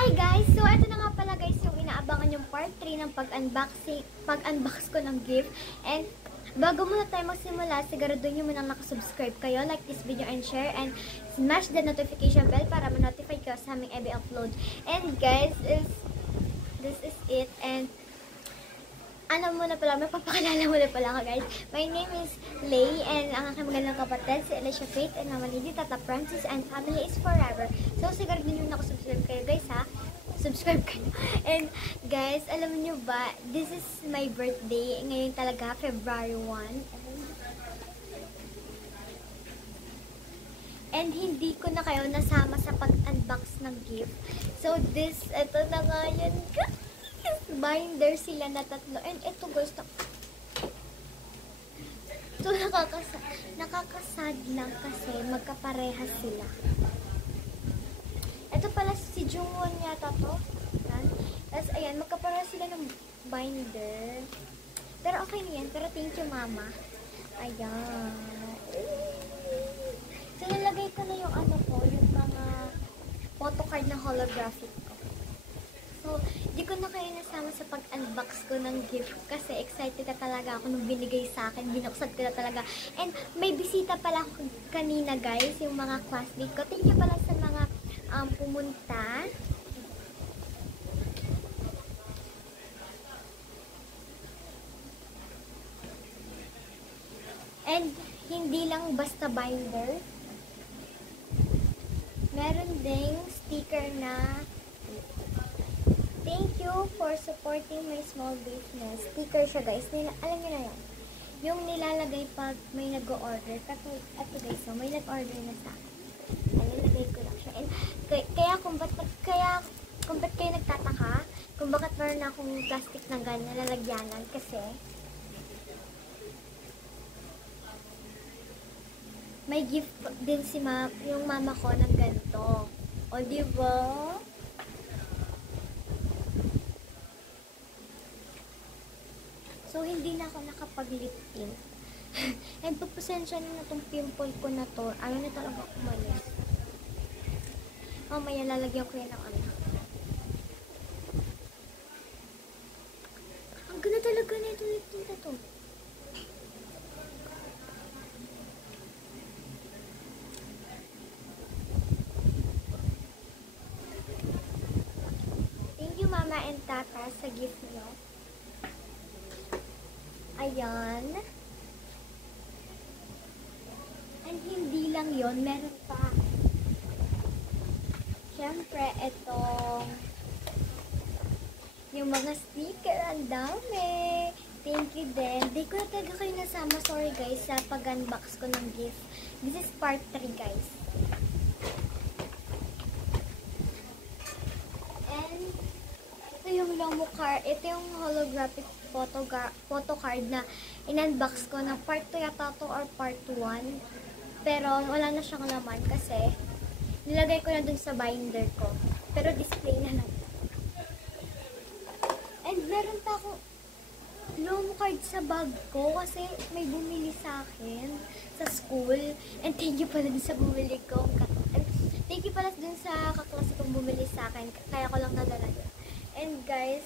Hi guys! So, ito na nga pala guys yung inaabangan yung part 3 ng pag-unbox ko ng gift. And, bago muna tayo magsimula, siguraduhin nyo munang nakasubscribe kayo, like this video and share, and smash the notification bell para ma-notify kayo sa aming every upload. And guys, this is it. And, ano muna pala, magpapakilala muna pala ako guys. My name is Lay, and ang aking magandang kapatid, si Alicia Faith, and Mama Lady, Tata Francis, and family is forever. So, siguraduhin nyo nakasubscribe kayo guys ha. Subscribe kayo. And guys, alam niyo ba, this is my birthday. Ngayon talaga, February 1. And hindi ko na kayo nasama sa pag-unbox ng gift. So ito na nga yan guys. Binder sila na tatlo. And ito guys, ito nakakasad lang kasi magkaparehas sila. Ito pala si Jungwon yata to. Yan. Tapos ayan, magkaparehas sila ng binder. Pero okay na yan. Pero thank you mama. Ayan. So nilagay ko na yung ano ko, yung mga photocard na holographic ko. So, di ko na kayo nasama sa pag-unbox ko ng gift kasi excited na talaga ako nung binigay sa akin. Binuksan ko na talaga. And may bisita pala ako kanina guys, yung mga classmate ko. Thank you pala sa mga pumunta. And hindi lang basta binder. Meron ding sticker na thank you for supporting my small business. Sticker siya guys. Alam niyo na yan. Yung nilalagay pag may nag-o-order. Ito guys, so may nag-order na sa akin. Nilalagay ko lang siya. And kaya kung ba't kayo nagtataka, kung bakit meron akong plastic na ganyan nalalagyanan kasi may gift din si yung mama ko ng ganito. O diba? So, hindi na ako nakapag-lip tint. And pagpasensya na itong pimple ko na to, ayaw na talaga umalis. Mamaya lalagyan ko yan ng ano. Ang ganda talaga na itong lip tint na to. Thank you mama and tata sa gift niyo. Ayan. And hindi lang yon, meron pa. Siyempre, itong yung mga sticker, ang dami. Thank you din. Di ko na talaga kayo nasama, sorry guys, sa pag-unbox ko ng gift. This is part 3 guys. And ito yung Lomo card, ito yung holographic photocard na in-unbox ko na part 2 yata to or part 1. Pero wala na siyang laman kasi nilagay ko na dun sa binder ko. Pero display na lang. And meron pa akong Lomo card sa bag ko kasi may bumili sa akin sa school. And thank you pala dun sa bumili ko. Thank you pala dun sa kaklase kong bumili sa akin. Kaya ko lang nadala yun. And guys,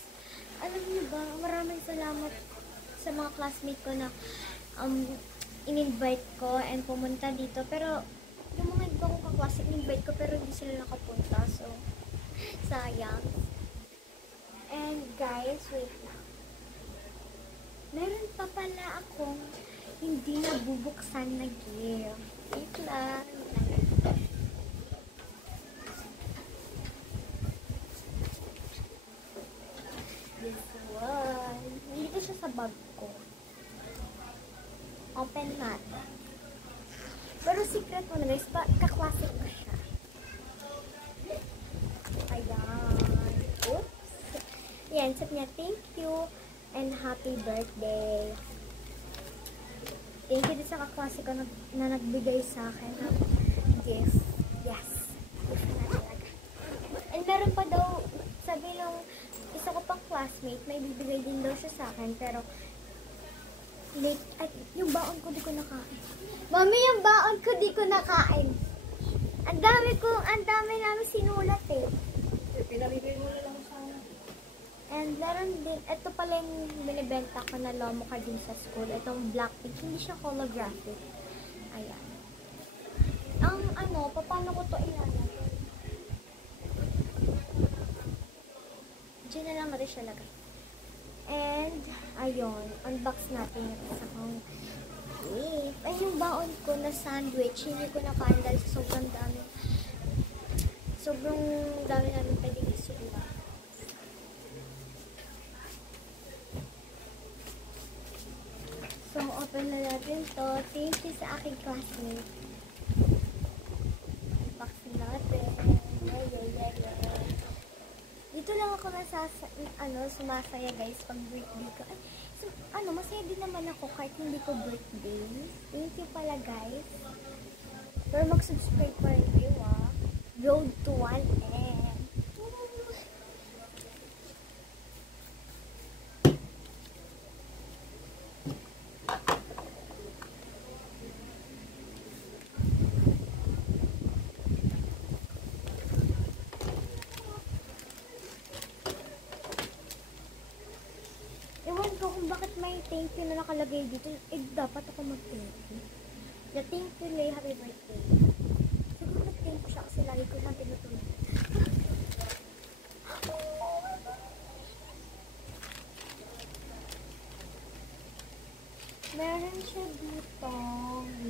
alam niyo ba, maraming salamat sa mga classmate ko na in-invite ko and pumunta dito. Pero, yung mga iba kong kaklase in-invite ko pero hindi sila nakapunta. So, sayang. And guys, wait lang. Meron pa pala akong hindi nabubuksan na gift. Wait lang. This one. Nandito siya sa bag ko. Open natin. Pero secret mo na guys. Kaklasik ko siya. Ayan. Oops. Yan. Sabi niya, thank you and happy birthday. Thank you din sa kaklase ko na nagbigay sa akin ng gift. Yes. Gift na talaga. And meron pa daw, sabi nung isa ko pang classmate, may bibigay din daw siya sa akin, pero late, ay, yung baon ko di ko nakain. Mami, yung baon ko di ko nakain. Ang dami namin sinulat eh. Pinamigay meron din, ito pala yung binibenta ko na lomo card din sa school. Itong Blackpink, hindi siya holographic. Ayan. Ang ano, paano ko to ilalagay? Diyan na lang natin siya lagay. And, ayun, unbox natin yung isa kong gift. Ay, yung baon ko na sandwich, hindi ko nakain dahil sobrang dami. Sobrang dami namin pwedeng isulat. So, open na natin to. Thank you sa aking classmate. Unboxing natin. Yeah. Dito lang ako sumasaya guys pag birthday ko. Ay, masaya din naman ako kahit hindi ko birthday. Thank you pala guys. Pero mag-subscribe pa rin kayo Road to 1M. Ewan ko kung bakit may thank you na nakalagay dito. Dapat ako mag-thank you. The thank you, Lay. Happy birthday. Siguro nag-thank you siya kasi lagi ko siyang tinutulog. Meron siya dito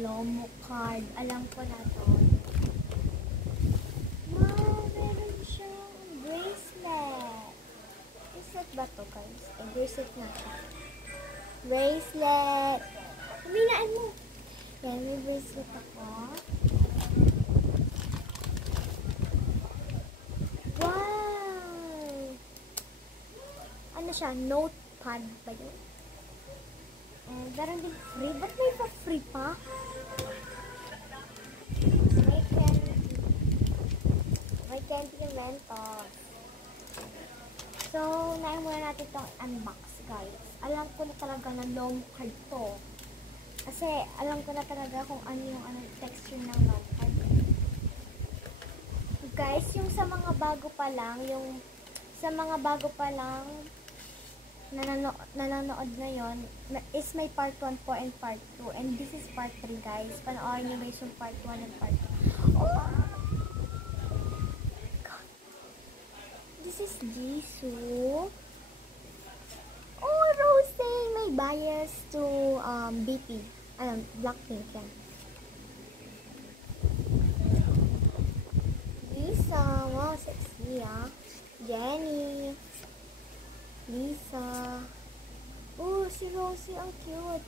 lomo card. Alam ko na to. Meron siyang bracelet. Bracelet ba to guys? Bracelet na siya. Bracelet. Huminaan mo. Yan, may bracelet ako. Wow! Ano siya? Notepad ba yun? Meron din free. Ba't may pa-free pa? May candy Mentos. So, unahin muna natin itong unbox, guys. Alam ko na talaga na long card to. Kasi, alam ko na talaga kung ano yung texture ng long card. Guys, yung sa mga bago pa lang, nanonood ngayon, is may part 1 po and part 2. And this is part 3, guys. Panoorin nyo guys yung part 1 and part 2. Oh! This is Jisoo. Oh, Rose! May bias to BP. Blackpink yan. Lisa. Wow, sexy Jennie. Lisa. Oh, si Rosie. Ang cute.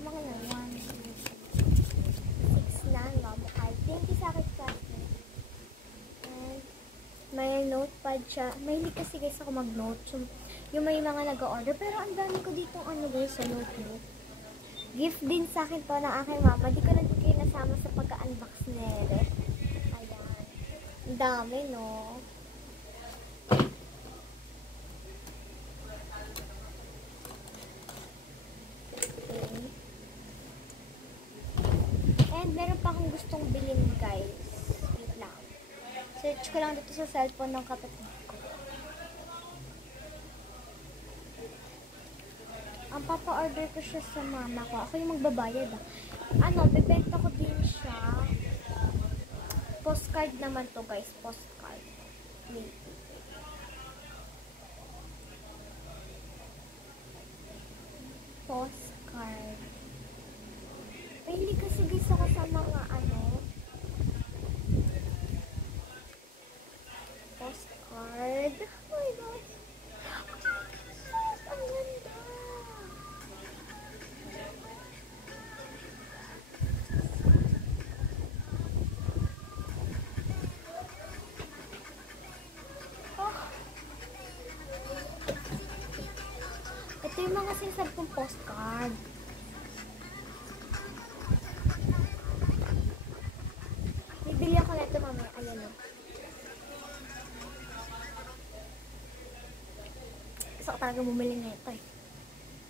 Mga na 1, 2, 6 na. Thank you sa akin classmate. May notepad siya. Mahilig kasi guys ako mag-note. Yung may mga nag-order. Pero ang dami ko ditong guys sa notebook. Gift din sa akin to ng aking mama. Di ko na kayo nasama sa pagka-unbox nere. Ayan. Ang dami, no? Okay. And meron pa akong gustong bilhin, guys. Search ko lang dito sa cellphone ng kapatid ko. Ang papa-order ko siya sa mama ko. Ako yung magbabayad bebenta ko din siya. Postcard naman to guys. Postcard. Wait. Postcard. Hindi kasi guys ako sa mga postcard. Oh my God. Ang ganda. Ito yung mga sinasabi kong postcard. Bibili ako na ito mamaya. Ayan o. Gusto ko talaga bumili na ito eh.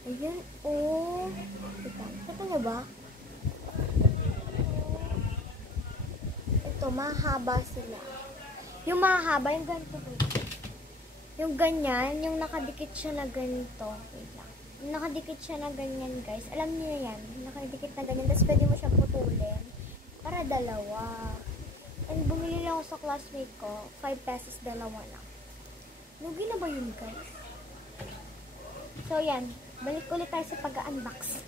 Ayan o. Ito na ba? Ito, mahaba sila. Yung mahaba, yung ganito. Yung ganyan, yung nakadikit siya na ganito. Wait lang. Yung nakadikit siya na ganyan, guys. Alam niyo yan. Nakadikit na ganyan. Tapos pwede mo siya putulin. Para dalawa. And bumili lang ako sa classmate ko. 5 pesos, dalawa lang. Lugi na ba yun, guys? So, yan. Balik ulit tayo sa pag-unbox.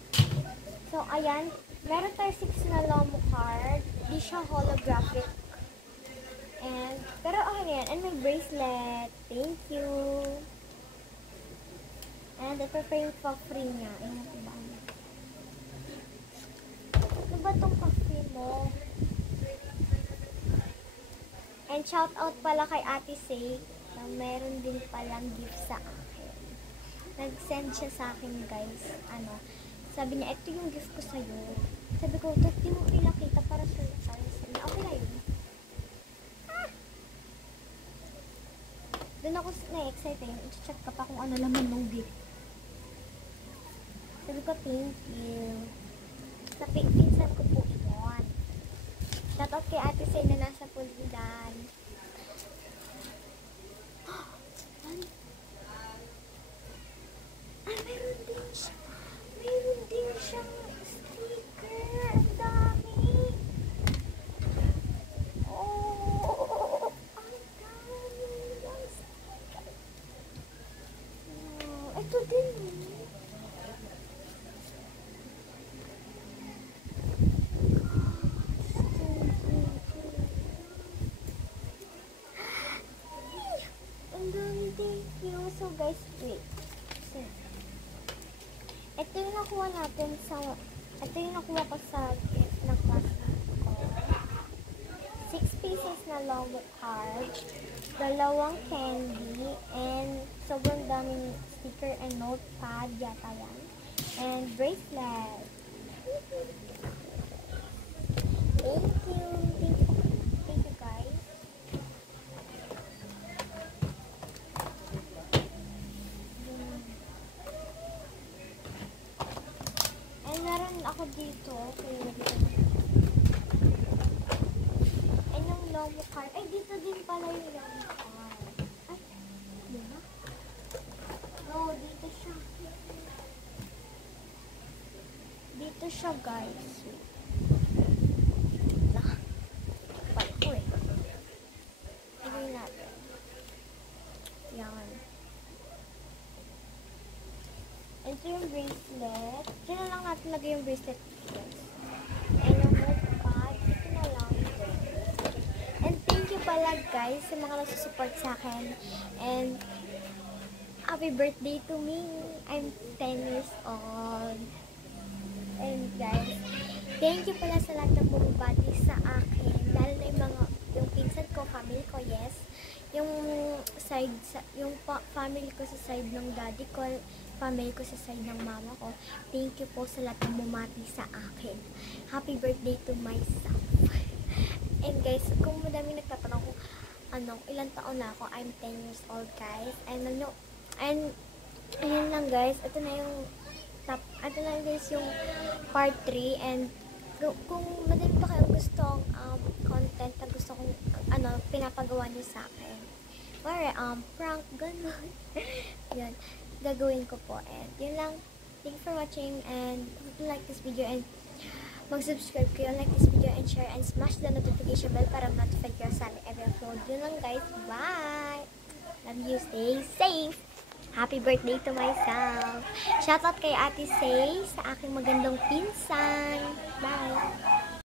So, ayan. Meron tayo 6 na Lomo card. Di siya holographic. And, pero okay na yan. And may bracelet. Thank you. And ito pa yung pa-free niya. Ayan, diba? Ano ba itong pa-free mo? And shout out pala kay Ate Say na meron din palang gift sa akin. Nag-send siya sa akin, guys. Ano, sabi niya, ito yung gift ko sa'yo. Sabi ko, di mo pinakita para surprise. Okay na yun. Doon ako na-excite eh. I-check ka pa kung ano laman ng gift. Sabi ko, thank you. Sa pinsan ko po yun. Shoutout kay Ate Say na nasa Pulidan. Meron din siya. Meron din siyang sticker. Ang dami. Oh, ang dami ng sticker. Ito din. Ang dami, thank you. So guys, wait. Ito yung nakuha natin sa, ito yung nakuha ko sa gift ng classmate ko. 6 pieces na Lomo card, 2 candy, and sobrang daming sticker and notepad yata yan. And bracelet. Thank you. Thank you guys. And meron ako dito. And yung Lomo card. Ay, dito din pala yung Lomo card. Ay, diba? No, dito siya. Dito siya, guys. Pala ko eh. Tignan natin. Yan. Ito yung bracelet. Diyan na lang natin lagay yung bracelet. And yung notepad, ito na lang. And thank you pala guys sa mga nagsusupport sa akin. And happy birthday to me. I'm 10 years old. And guys, thank you pala sa lahat ng bumabati sa akin. Lalo na yung pinsan ko, family ko, yes. Yung side, yung family ko sa side ng daddy ko, family ko sa side ng mama ko. Thank you po sa lahat ng bumati sa akin. Happy birthday to myself. And guys, kung madami nagtatanong kung ilang taon na ako, I'm 10 years old guys. And ayan lang guys, ito na guys yung part 3. And kung madami pa kayong gustong content na gusto kong pinapagawa niyo sa akin, or prank, gano'n. Yan, gagawin ko po. And yun lang. Thank you for watching, and hope you like this video, and mag-subscribe kayo, like this video, and share, and smash the notification bell para ma-notify kayo sa every upload. Yun lang guys. Bye! Love you. Stay safe! Happy birthday to myself! Shoutout kay Ate Say sa aking magandang pinsan. Bye!